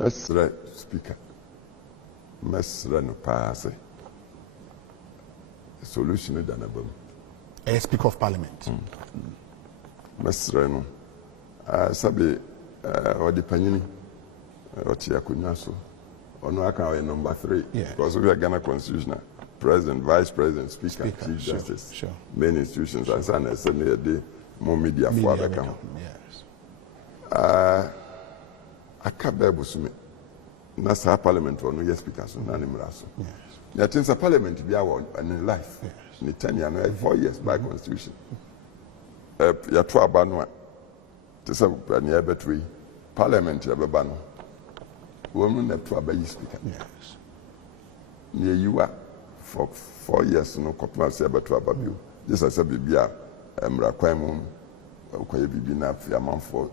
Mesre speaker. Mesre no pass. Solution is done above. A Speaker of Parliament. Mesre no. Sabi or the panini or Agyekum so. Or no account number 3. Yeah. Because we are Ghana constitutional. President, Vice President, Speaker, Chief sure, Justice. Sure. Main institutions as an SNA more media for the account. Yes. Akabebusumi. Nasa Parliament or no yes speaker so nani mraso. Yes. Yet in Parliament be our in life. Yes. Ni 10 years, 4 years by constitution. Ya to abanwa. Tesa ni ebetwe Parliament ya bebano. Women na to abayi speaker. Yes. Ni you are for 4 years no kopma se ebeto ababio. This as a bibia mra kwan mu okoye bibi na afia manfo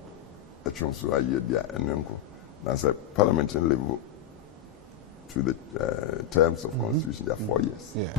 etwonso aye dia enenko. That's a parliamentary level to the terms of constitution. There are 4 years. Yeah.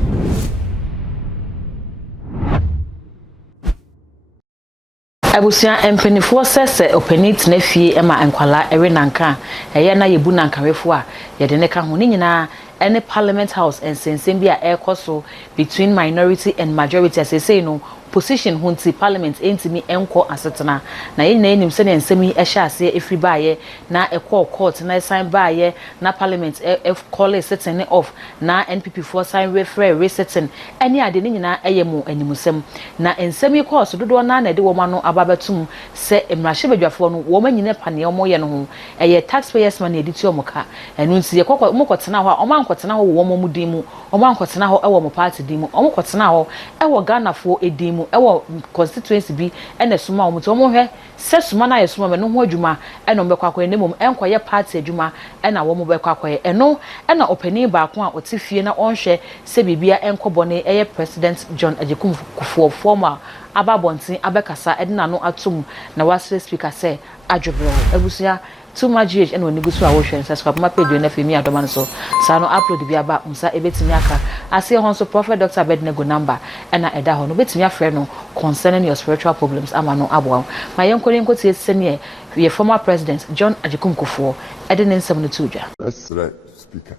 Abusia empenifoɔ sɛ openi tena fie ema enkwala ewe nanka eye na yebu nankarefo a yede ne ka ho ne nyinaa ene Parliament House ensensem bi a ekoso between minority and majority as say no position hunti parliament entimi enko asetena na ye nyina enim se ne ensem yi ehya ase efri baaye na ekɔ court na sign baaye na parliament call sitting off na NPP for sign referee sitting ene ade ne nyina eyemu animusem na ensem yi course dodo na de wo ma no ababetum se emrahye badwafo no wo ma nyina pane omo ye no ho eye taxpayers man editi omoka enu nti ye kokɔ mokɔtena ho a ɔma nkɔtena ho wo mo dimu ɔma nkɔtena ho ɛwɔ mo party dimu ɔmo kɔtena ho ɛwɔ Ghana fo edimu ewo constituency bi ene suma omo to mo hwe se suma na ye suma me no ho adwuma ene mbekwa akwa ne mom enkoye party adwuma ena wo mo bekwa akwa eno ena opani ba ko a otifie na onhwe se bibia enkobone eye president John Agyekum Kuffour former ababontin abekasa edina no atum na wasre speaker say adwobro abusia too much age and when you go to our show subscribe my page na femi adoma so sa no upload bi aba unsa ebetimi aka ase ho so Prophet Dr. Bednego number and eda ho no betimi afre no concerning your spiritual problems ama no abo ma yenkore nkotie sene ye former president John Agyekum Kuffour ede ne nsem no tudwa Mesre speaker.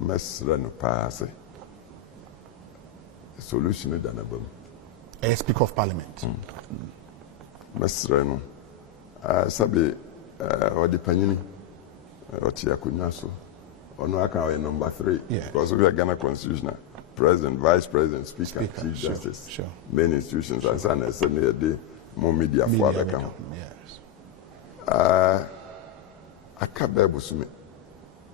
Mesre no pass. Solution is done above. A Speaker of Parliament. Mesre no. Sabi or the panini or Agyekum so. Or no account number 3. Yeah. Because we are Ghana constitutional. President, Vice President, Speaker, Chief sure, Justice. sure. Main institutions as an SNA more media for the account. Yes. Akabebusumi.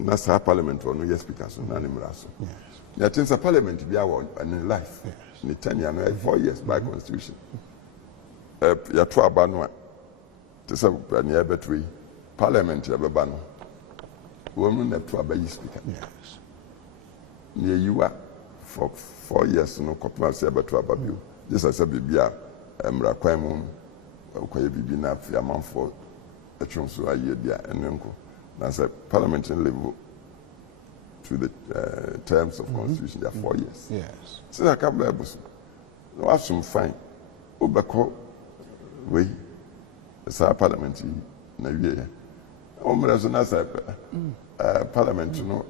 Nasa Parliament or no yes speaker so nani mraso. Yes. Yet in Parliament be our in life. Yes. Ni 10 years, 4 years by constitution. Ya to abanwa. Tesa ni ebetwe Parliament ya bebano. Women na to abayi speaker. Yes. Ni you are for 4 years no kopma se ebeto ababio. This as a bibia mra kwan mu okoye bibi na afia manfo etwonso aye dia enenko. That's a parliamentary level to the terms of constitution. There are 4 years. Yes. So I can't believe it. No, I some fine. Obako, we, the parliament na year. Almost as a parliament, you know,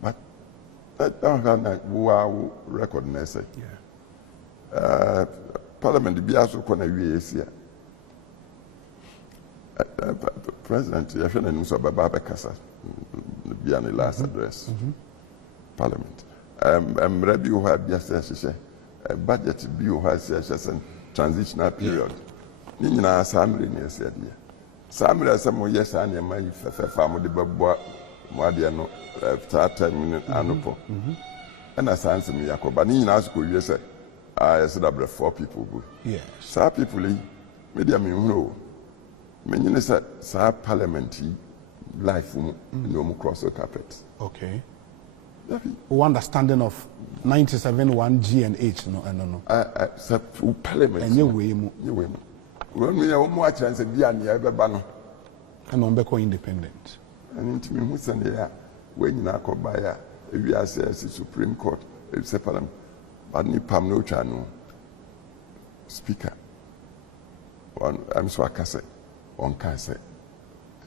but that don't have wow record necessary. Yeah. Parliament be also kona year. President, you have no so baba bekasa be an last address. Parliament. Ready you have just say budget be you has a transitional period. Ni nyina samre ni ese dia. Samre asemo yes an ma fefa mo de babo mo ade no 30 minutes anopo. And as answer me yakoba ni nyina asko wie say I said about 4 people. Yes. Some people, media me who many said parliament life no cross the carpet. Okay. One understanding of 97 G and H no. Said parliament. And you way when we are more chance of being near the banner. And on Beko independent. And into me who send here when you are by a Supreme Court, it's a parliament. But ni pam no channel speaker I'm so on can say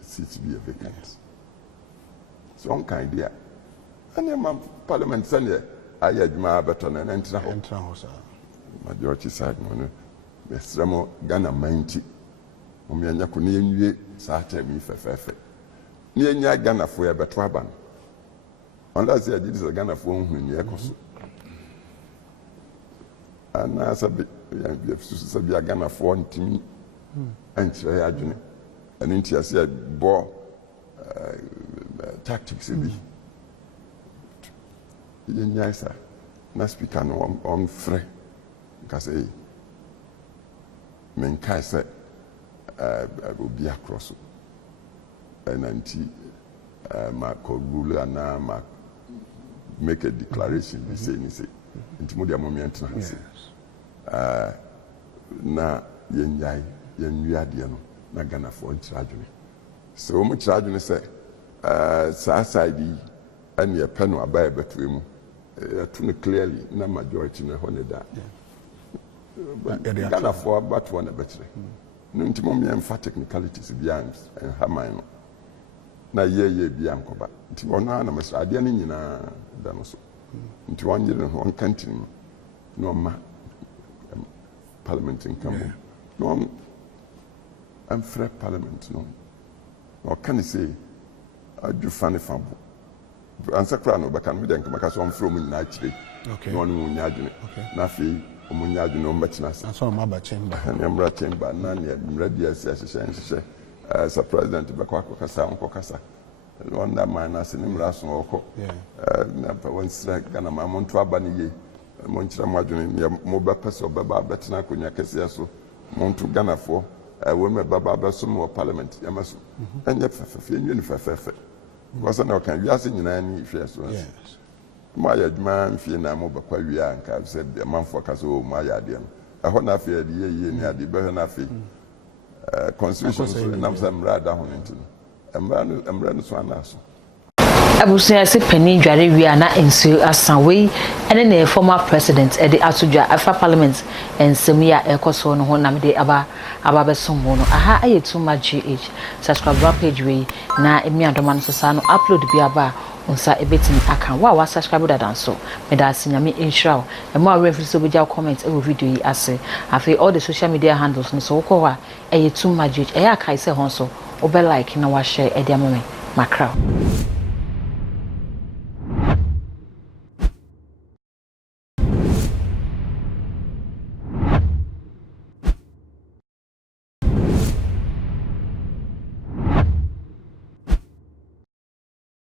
seats be a vacant. So on kind idea. And your parliament send I had my better and enter house. Majority side money. Mestremo Ghana 90. Omianya kuni Sate me fefe. Near Ghana for a betraban. Unless I did a Ghana for when you echo. And as a bit, Sabia Ghana for me, and so I had an interest bore tactics in me. Yes, sir. Na speaker no on free. Because men kai say will be across. And until ma rule and ma make a declaration. They say, "Intimodia moment na say." Na yenjai yenwiade no na Ghana for nchradwene. So mu nchradwene say saa side yi and ye pen no abaye betwemu. To clearly na majority na ho ne da. Ghana for about one betre. No ntimo me emfa technicalities behind and hamai no. Na ye bia nkoba. Nti ono na masra ade ne nyina da no so. Nti wanye no on country no ma parliament in Cambo. No I'm free parliament no. Or can you say I do funny fambo. Answer crown no bakan we den kama so from na chire. Okay. No one nyadwene. Na fi omunyadwene no mbachina sa. So ma ba chamber. Na mra chamber na ne ready as as a president be kwa kasa onko kasa. On that man as ni mra so oko. Na one strike Ghana ma monto aba ne ye. Monchira mwadwene ye mo ba pese obaba betina konya kese so. Monto Ghana for we me baba be so mo parliament yamaso. Enye fefe enye fefe. Because now can you ask nyina ni hwe so. Yes. My man fee na mo bakwa wi anka said the man for kaso o ma ya de no. Ehọ na fe de ye ni ade be na fe. Constitution so na am rada ho nti no. Emra no so anaso. Abusia se pani dware wi ana ensu asan we ene na former president e de asodwa afa parliament ensem ya ekoso no ho na me de aba be sombo no aha aye too much gh subscribe page we na emi adoma no so no upload bi aba onsa ebetini aka wa subscribe da danso me da asinyame inshallah e mo awre so be comment e video yi ase afi all the social media handles no so ko wa aye too much gh e ya kai se hon so obe like na wa share e dia me makra